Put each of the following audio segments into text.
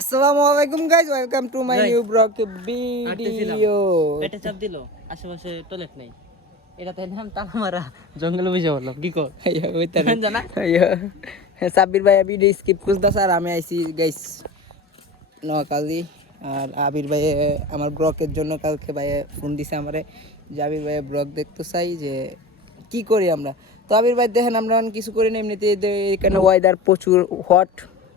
আসসালামু আলাইকুম guys, welcome to my new blog video. এটা চাপ দিল আশেপাশে টয়লেট নেই, এটা তাই নাম তালা মারা জঙ্গলে বুঝে বললাম কি কর আইয়া ওইতা না জানা আইয়া সাব্বির ভাই ভিডিও স্কিপ করতেছ আর আমি আইছি গাইস নোয়াখালী। আর আবির ভাই আমার ব্লগের জন্য কালকে ভাই ফোন দিছে আমারে যে আবির ভাই ব্লগ দেখতে চাই যে কি করি আমরা। তো আবির ভাই দেখেন আমরা কিছু করি না, এমনিতে এখানে ওয়েদার প্রচুর হট।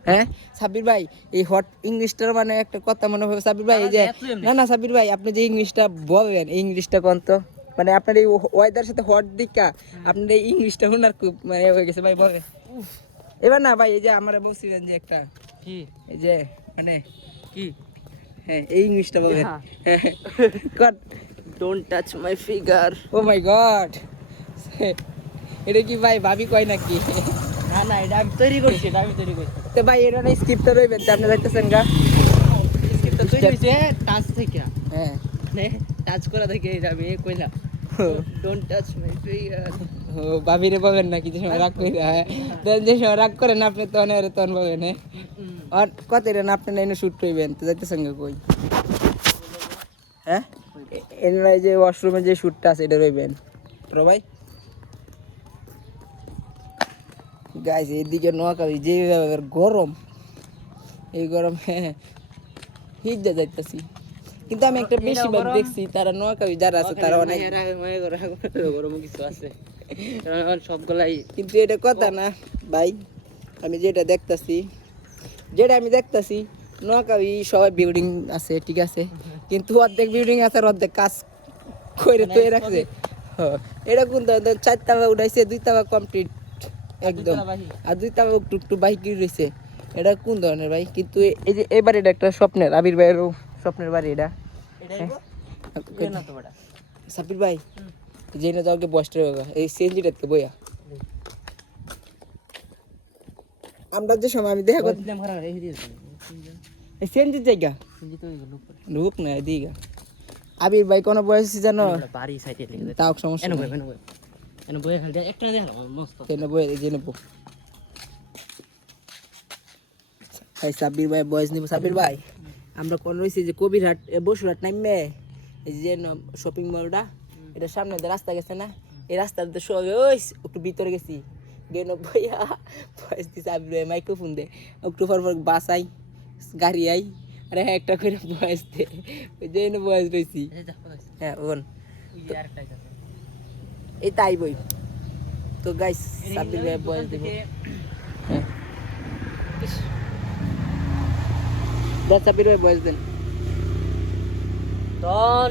হ্যাঁ সাব্বির ভাই, এই হট ইংলিশটার মানে একটা কথা মনে হবে সাব্বির ভাই, এই যে না না সাব্বির ভাই আপনি যে ইংলিশটা বলবেন এই ইংলিশটা কোন তো, মানে আপনার এই ওয়েদার সাথে হট দিকা আপনার এই ইংলিশটা ওনার খুব মানে হয়ে গেছে ভাই বলে। এবার না ভাই এই যে আমরা বলছিলেন যে একটা কি এই যে মানে কি হ্যাঁ এই ইংলিশটা বলবেন। God don't touch my figure. Oh my God, এটা কি ভাই ভাবি কয় নাকি? না না, এটা আমি তৈরি করছি, এটা আমি তৈরি করছি। তো ভাই এটা না স্ক্রিপ্টটা রইবেন তো আপনি যাইতেছেন গা স্ক্রিপ্টটা তৈরি হইছে টাচ থেকে, হ্যাঁ মানে টাচ করা থেকে এটা আমি কইলাম ডোন্ট টাচ মাই ফিগার। ও ভাবিরে বলবেন না কিছু সময় রাগ করে, হ্যাঁ যে সময় রাগ করেন আপনি তখন আর তখন বলবেন। হ্যাঁ আর কত রেন আপনি না শুট করবেন তো যাইতেছেন গা কই? হ্যাঁ এর যে ওয়াশরুমে যে শুটটা আছে এটা রইবেন তো ভাই। গাইস এদিকে নোয়াখালী যে গরম, এই গরমে হিজা যাইতেছি, কিন্তু আমি একটা বেশিরভাগ দেখছি তারা নোয়াখালী যারা আছে তারা অনেক গরম কিছু আছে সবগুলাই, কিন্তু এটা কথা না ভাই। আমি যেটা দেখতাছি নোয়াখালী সবাই বিল্ডিং আছে ঠিক আছে, কিন্তু অর্ধেক বিল্ডিং আছে আর অর্ধেক কাজ করে তৈরি রাখছে। এটা কোন 4 তালা উঠাইছে, 2 তালা কমপ্লিট একদম, আর 2 তালা একটু একটু বাইক রয়েছে। এটা কোন ধরনের ভাই? কিন্তু এই যে এবার এটা একটা স্বপ্নের, আবির ভাইয়েরও স্বপ্নের বাড়ি এটা। সাব্বির ভাই যে না যাওকে বসতে হবে এই সিএনজিটাতে বইয়া আমরা যে সময় আমি দেখা করছিলাম এই সিএনজির জায়গা ঢুক না এদিকে। আবির ভাই কোনো বয়স জানো বাড়ি সাইডে লেগে তাও সমস্যা নেই, এনে বয়ে খালি একটা দেখালাম মস্ত এনে বই যে নেবো ভাই। সাব্বির ভাই বয়স নিব। সাব্বির ভাই আমরা কোন রয়েছি যে কবিরহাট বসুরহাট নামবে এই যে শপিং মলটা, এটা সামনে দিয়ে রাস্তা গেছে না, এই রাস্তাতে ওই একটু ভিতরে গেছি গেন বইয়া বয়স দিছে আবির ভাই মাইক্রোফোন দে একটু পর পর বাস আই গাড়ি আই আরে একটা করে বয়স দে ওই যে বয়স রয়েছি। হ্যাঁ ওন এই তাই বই তো গাইস সাব্বির ভাই বয়স দেব। হ্যাঁ সাব্বির ভাই বয়স দেন টন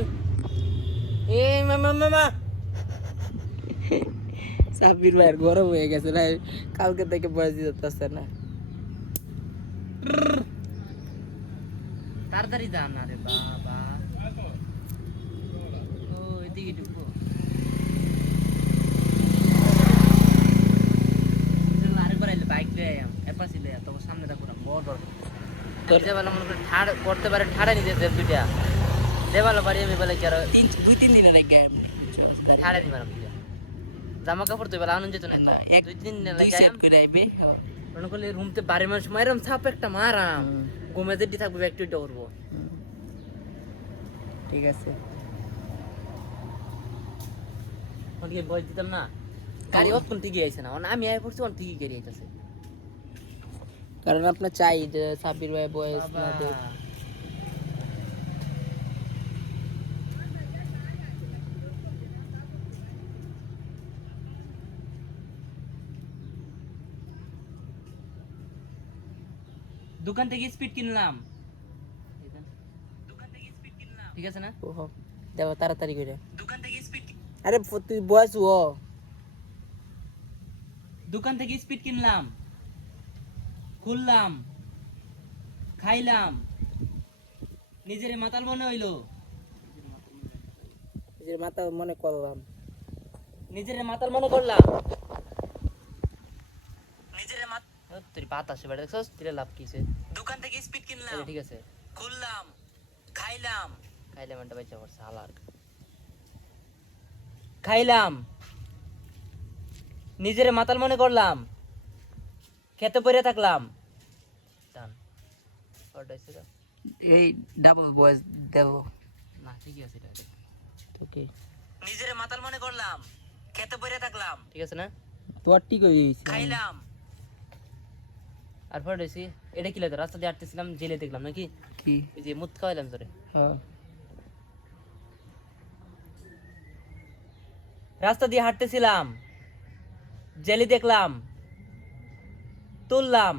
এ মামা সাব্বির ভাই গরম হয়ে গেছে না, কালকে থেকে বয়স দিতে পারছে না। তাড়াতাড়ি যান না রে বাবা, ও এদিকে ঢুকো আরেকবার এলে বাইক দিয়ে আয়াম এপাশে লইয়া তবে সামনে রাখলাম বড় দেবালা মনে করে ঠাড় করতে পারে, ঠাড়া নিতে দেব দুইটা দেবালা বাড়ি আমি বলে কি আর 2-3 দিনের আগে ঠাড়া দিবার জামা কাপড় তো বেলা আনন্দ যেত না, 2-3 দিন লাগে সেট করে আইবে। মনে করলে রুমতে বাড়ি মানুষ মাইরাম ছাপ একটা মারাম ঘুমে যেটি থাকবে একটু এটা করবো। ঠিক আছে অনেকে বয়স দিতাম না, গাড়ি অতক্ষণ ঠিকই আইছে না, আমি আয় পড়ছি অন ঠিকই গাড়ি আইতেছে। কারণ আপনার চাই যে সাব্বির ভাই বয়স না দেখ। দোকান থেকে স্পিড কিনলাম, ঠিক আছে না? ওহো দেব তাড়াতাড়ি করে। দোকান থেকে স্পিড, আরে তুই বয়স ও দোকান থেকে স্পিড কিনলাম, খুললাম, খাইলাম, নিজের মাতাল মনে হইলো, যে মাথা মনে করলাম, নিজের মাতাল মনে করলাম, নিজের তোর বাতাসে বেড়ে দেখছস তিরে লাভ কিছে। দোকান থেকে স্পিড কিনলাম, ঠিক আছে, খুললাম, খাইলাম, খাইলাম একটা বাইচা পড়ছে হালার, খাইলাম, নিজের মাতাল মনে করলাম, খেতে পড়ে থাকলাম, ডান অর্ডার ছিল এই ডাবল বয়েস দেব না ঠিকই আছে এটা তো কি নিজের মাতাল মনে করলাম খেতে পড়ে থাকলাম ঠিক আছে না তোর ঠিক হয়ে গেছে খাইলাম আর পড়েছি এটা কি লাগে রাস্তা দিয়ে হাঁটতেছিলাম জেলে দেখলাম নাকি কি এই যে মুত খাওয়াইলাম তোরে হ্যাঁ রাস্তা দিয়ে হাঁটতেছিলাম জেলি দেখলাম তুললাম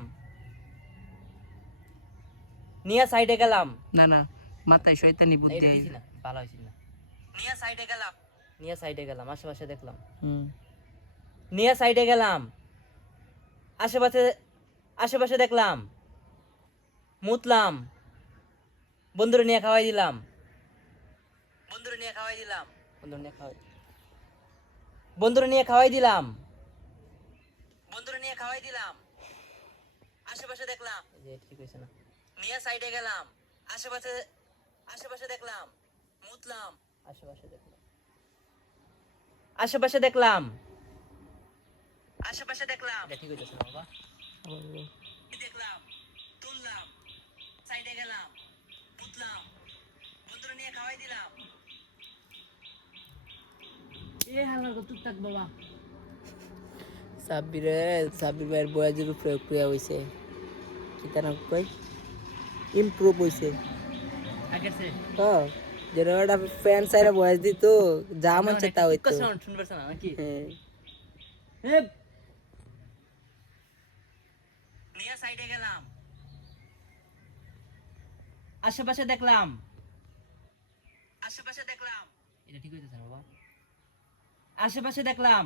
নিয়ে সাইডে গেলাম না না মাথায় শয়তানি না, বুদ্ধি এটা আইছে। দিছি না ভালো হয়েছিল না নিয়ে সাইডে গেলাম আশেপাশে দেখলাম হুম নিয়ে সাইডে গেলাম আশেপাশে আশেপাশে দেখলাম মুতলাম বন্ধুরে নিয়ে খাওয়াই দিলাম বন্ধুরে নিয়ে খাওয়াই দিলাম আশেপাশে দেখলাম ঠিক হয়েছে না নিয়ে সাইডে গেলাম আশেপাশে আশেপাশে দেখলাম মুতলাম আশেপাশে দেখলাম এটা ঠিক হইতেছে না বাবা দেখলাম তুললাম সাইডে গেলাম মুতলাম বন্ধুরে নিয়ে খাওয়াই দিলাম এ হালার কত তাক বাবা সাব্বির ভাইয়ের বয়াজের উপরে ক্রিয়া হয়েছে কি তার নাম কই ইমপ্রুভ হয়েছে আগের সে হ্যাঁ যেন একটা ফ্যান সাইরা বয়স দিত যা মন চায় তা হইতো সাউন্ড শুনবে না নাকি হ্যাঁ নিয়ে সাইডে গেলাম আশেপাশে দেখলাম এটা ঠিক হইতেছে না বাবা আশেপাশে দেখলাম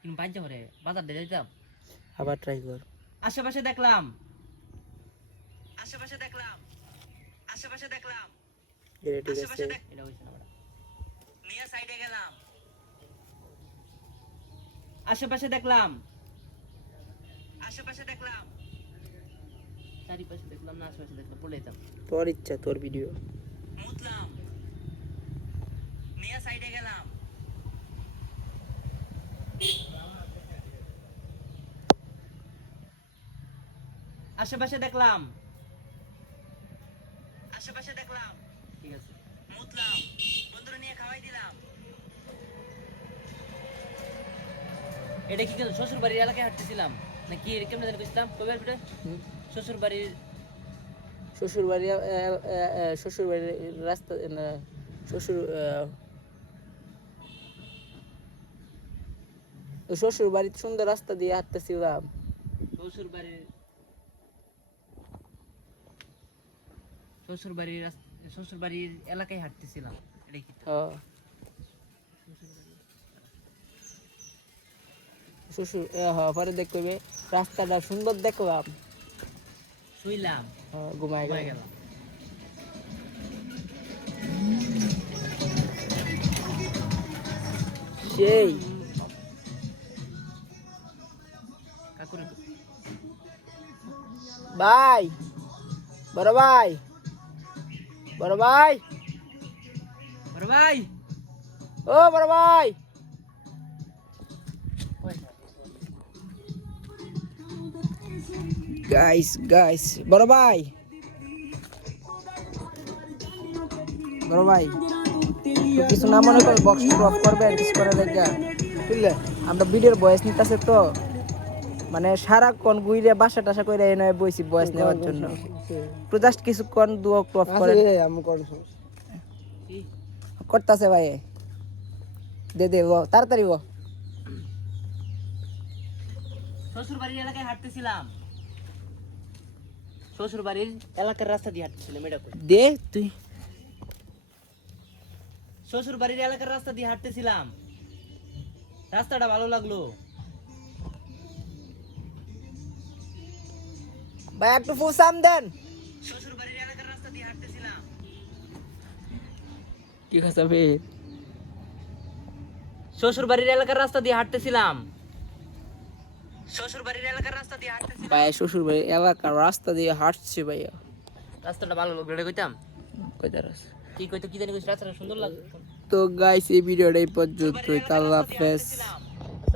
কিন্তু বাইরে করে বাজার দিয়ে দিতাম আবার ট্রাই কর আশেপাশে দেখলাম এটা ঠিক আছে এটা হইছে না বাবা নিয়ে সাইডে গেলাম আশেপাশে দেখলাম চারিপাশে দেখলাম না আশেপাশে দেখলাম পড়ে যেতাম তোর ইচ্ছা তোর ভিডিও মুতলাম নিয়ে সাইডে গেলাম আশেপাশে দেখলাম ঠিক আছে মুতলাম বন্ধুরা নিয়ে খাওয়াই দিলাম এটা কি কেন শ্বশুর বাড়ির এলাকায় হাঁটতেছিলাম নাকি কেমন জানি কইছিলাম কবে আসবে শ্বশুর বাড়ির শ্বশুর বাড়ির রাস্তা না শ্বশুর বাড়ির সুন্দর রাস্তা দিয়ে হাঁটতেছিলাম শ্বশুর বাড়ির এলাকায় হাঁটতেছিলাম এটা কি শ্বশুর পরে দেখবে রাস্তাটা সুন্দর দেখলাম শুইলাম ঘুমায় গেলাম সেই কাকুরে ভাই বড় ভাই বড় ভাই ও বড় ভাই গাইস বড় ভাই তো কিছু না মনে করে বক্স ড্রপ করবে কিছু করে দেখা বুঝলে আমরা ভিডিওর বয়স নিতেছে তো মানে সারাক্ষণ ঘুরে বাসা টাসা করে এনে বইছি বয়স নেওয়ার জন্য তো জাস্ট কিছুক্ষণ দুও ক্রপ করে করতেছে ভাই দে তাড়াতাড়ি শ্বশুর বাড়ির এলাকায় হাঁটতেছিলাম শ্বশুর বাড়ির এলাকার রাস্তা দিয়ে হাঁটতেছিলাম এটা দে তুই শ্বশুর বাড়ির এলাকার রাস্তা দিয়ে হাঁটতেছিলাম রাস্তাটা ভালো লাগলো ভাই একটু ফুসাম দেন শ্বশুর বাড়ির এলাকার রাস্তা দিয়ে হাঁটতেছিলাম কি কথা বে শ্বশুর বাড়ির এলাকার রাস্তা দিয়ে হাঁটতেছিলাম ভাই শ্বশুর বাড়ির এলাকার রাস্তা দিয়ে হাঁটছে ভাইয়া রাস্তাটা ভালো লাগলো এটা কইতাম কইতারস কি কইতো কি জানি কইছ রাস্তাটা সুন্দর লাগলো তো গাইস এই ভিডিওটা এই পর্যন্তই আল্লাহ হাফেজ